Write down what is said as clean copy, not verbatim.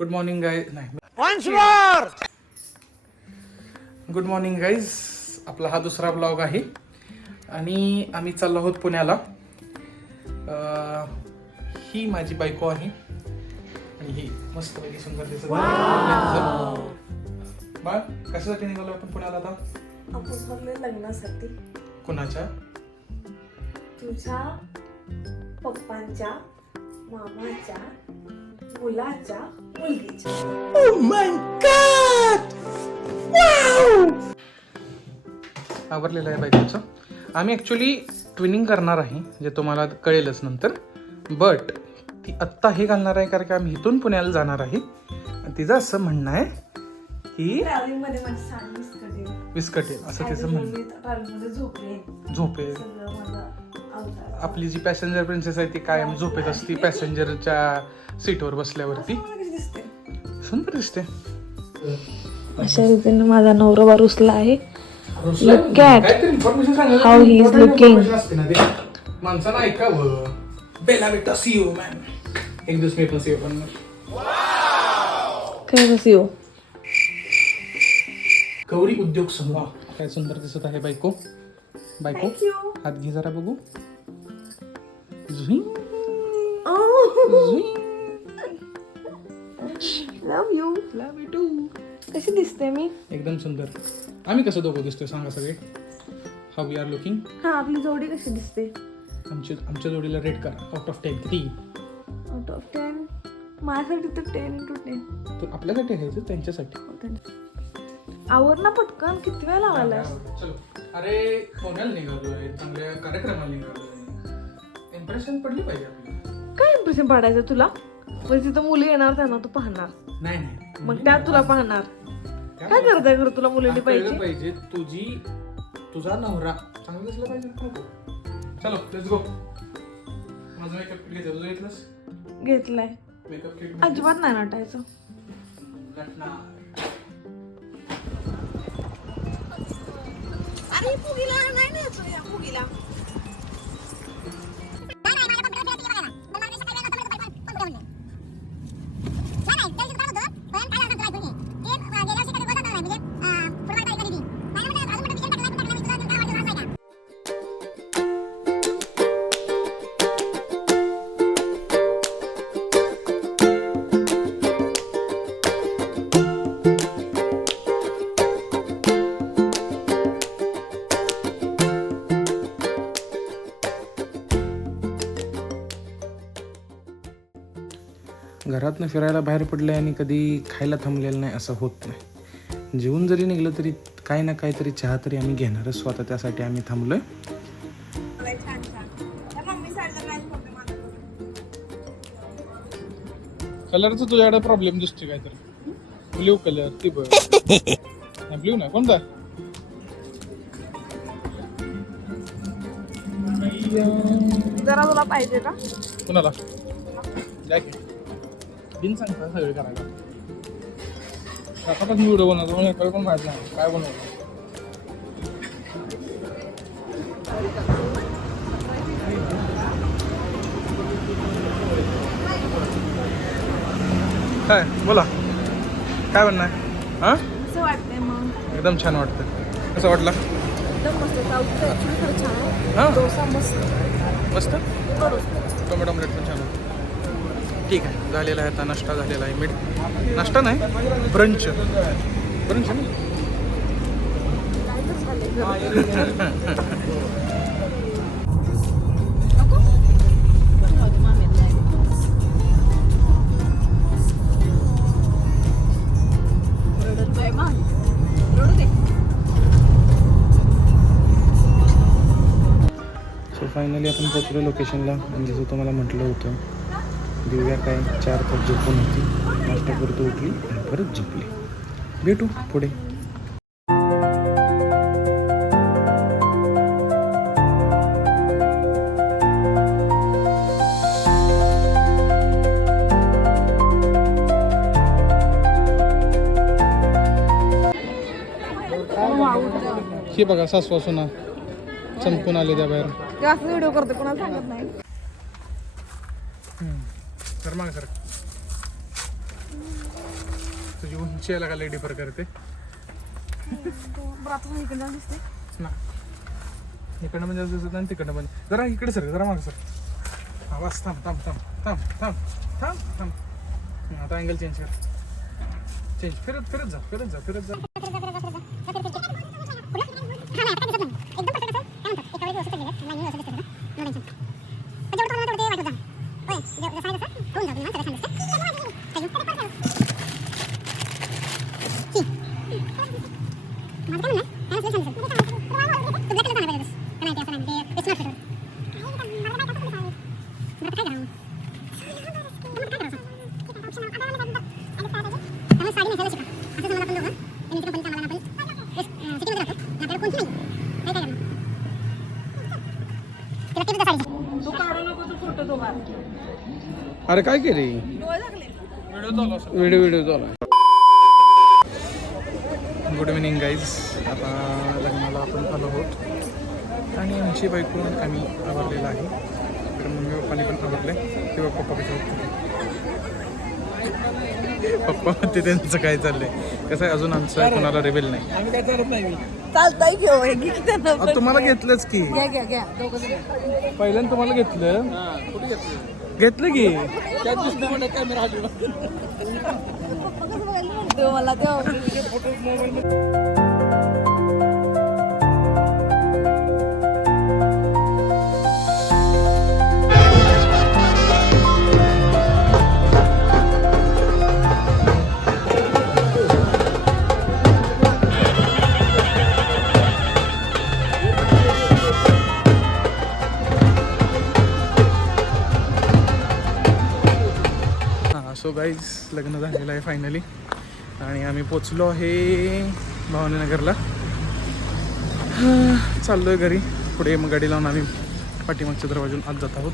Good morning guys. नाही, good morning guys. आपला हा दुसरा ब्लॉग आहे आणि आम्ही चाललो आहोत पुण्याला. ही माझी बायको आहे आणि ही मस्त पैकी सुंदर दिसत. बाळ, कशासाठी निघालो आपण पुण्याला आता? आपण लग्नासाठी. कुणाच्या? तुझ्या पप्पांच्या मामाच्या मुलाच्या मुलगीच्या. Oh my God! Wow! आवरलेलं आहे बायकोचं. आम्ही ॲक्च्युली ट्विनिंग करणार आहे, जे तुम्हाला कळेलच नंतर. बट ती आत्ता हे घालणार आहे कारण की आम्ही इथून पुण्याला जाणार आहे. आणि तिचं असं म्हणणं आहे की ट्रॅव्हलिंग मध्ये माझी साडी विस्कटेल. विस्कटेल असं तिचं म्हणणं. ट्रॅव्हलिंग मध्ये झोपेल. सगळं माझं अवतार. आपली जी पॅसेंजर प्रिन्सेस आहे ती कायम झोपेत असती पॅसेंजरच्या सीटवर बसल्यावरती. दिसते सुंदर दिसते. अशा रीतीने माझा नवरा रुसला आहे. Look at how he is looking. माणसानं ऐकावं. बेला बेटा सीओ मॅन. एक दिवस मी पण सीओ बनणार. काय बसी हो गौरी उद्योग समूह. काय सुंदर दिसत आहे बायको. बायको Thank you. हात घे जरा बघू. झुई. Love you. Love you too. कशी दिसते मी? एकदम सुंदर. आम्ही कसं दोघं दिसतोय सांगा सगळे. How we are looking. हा, आपली जोडी कशी दिसते? आमच्या जोडीला रेट करा. आउट ऑफ 10 किती? Out of 10. माझ्यासाठी तर 10/10. तर आपल्यासाठी घ्यायचं त्यांच्यासाठी. आवर ना पटकन. किती वेळ लावायला? चलो. अरे पुण्याला निघालोय, चांगल्या कार्यक्रमाला निघालोय. इम्प्रेशन पडली पाहिजे आपल्याला. काय इम्प्रेशन पडायचं तुला? म्हणजे तिथं मुली येणार त्यांना तू पाहणार. नाही मग त्या तुला पाहणार. काय करताय खरं? तुला मुलींनी पाहिजे पाहिजे. तुझा नवरा चांगला दिसला पाहिजे. चलो लेट्स गो. माझं मेकअप किट घेतलं. तुझं घेतलंस? घेतलाय. मेकअप किट अजिबात नाही नटायचं. अरे फुगीला नाही न्यायचं. या फुगीला घरातनं फिरायला बाहेर पडलंय आणि कधी खायला थांबलेलं नाही असं होत नाही. जेवून जरी निघलं तरी काही ना काहीतरी चहा तरी आम्ही घेणारच. स्वतः त्यासाठी आम्ही थांबलोय. कलरचा तुझ्याकडे प्रॉब्लेम दिसतोय काहीतरी. ब्ल्यू कलर ती बघ. ब्ल्यू नाही कोणता? जरा तुला पाहिजे का? कुणाला द्या की. बिन सांगता सगळे करायला. आतापासून व्हिडिओ बनवतो म्हणजे काही पण माहिती नाही काय बनवतो. काय बोला काय बनणार? हां कसं वाटतंय मग? एकदम छान वाटतं. कसं वाटलं? एकदम मस्त. खरं छान आहे. हां डोसा मस्त. मस्त. टोमॅटो ऑमलेट पण छान होतं. ठीक आहे. झालेला आहे आता नाश्ता झालेला आहे. नाश्ता नाही ब्रंच. ब्रंच ना. सो फायनली आपण पोचलो लोकेशनला. आणि जसं तुम्हाला म्हटलं होतं दिव्या काय 4 तास झोपून होती. नाश्ता करतो उठली आणि परत झोपली. भेटू पुढे. हे बघा सासू सुना चमकून आले त्या बाहेर. जास्त व्हिडिओ करते कोणाला सांगत नाही. तर मग सर तुझी उंची यायला का लई डिफर करते ना. इकडनं म्हणजे असं दिसत नाही तिकडनं पण. जरा इकडे सर, जरा मागं सर. आवाज थांब थांब थांब थांब थांब थांब थांब. आता अँगल चेंज कर. चेंज. फिरत फिरत जा, फिरत जा, फिरत जा. अरे काय केली व्हिडिओ चालू. Good evening guys. आता लग्नाला आपण आलो आहोत आणि आमची बायको आम्ही आवरलेला आहे. तर मम्मी पप्पाने पण आवरले. तेव्हा पप्पा कसे होते पप्पा ते त्यांचं काय चाललंय कसं आहे अजून आमचं कोणाला रिव्हील नाही. आम्ही काय चालत नाही. चालताय घेऊ तुम्हाला घेतलंच की घ्या पहिल्यांदा तुम्हाला घेतलं. कुठे घेतलं घेतलं की त्या दिवशी कॅमेरा हटवला मला सो गाईज लग्न झालेलं आहे फायनली आणि आम्ही पोचलो आहे भवानीनगरला. चाललो आहे घरी. पुढे मग गाडी लावून आम्ही पाठीमागच्या दरवाजून आत जात आहोत.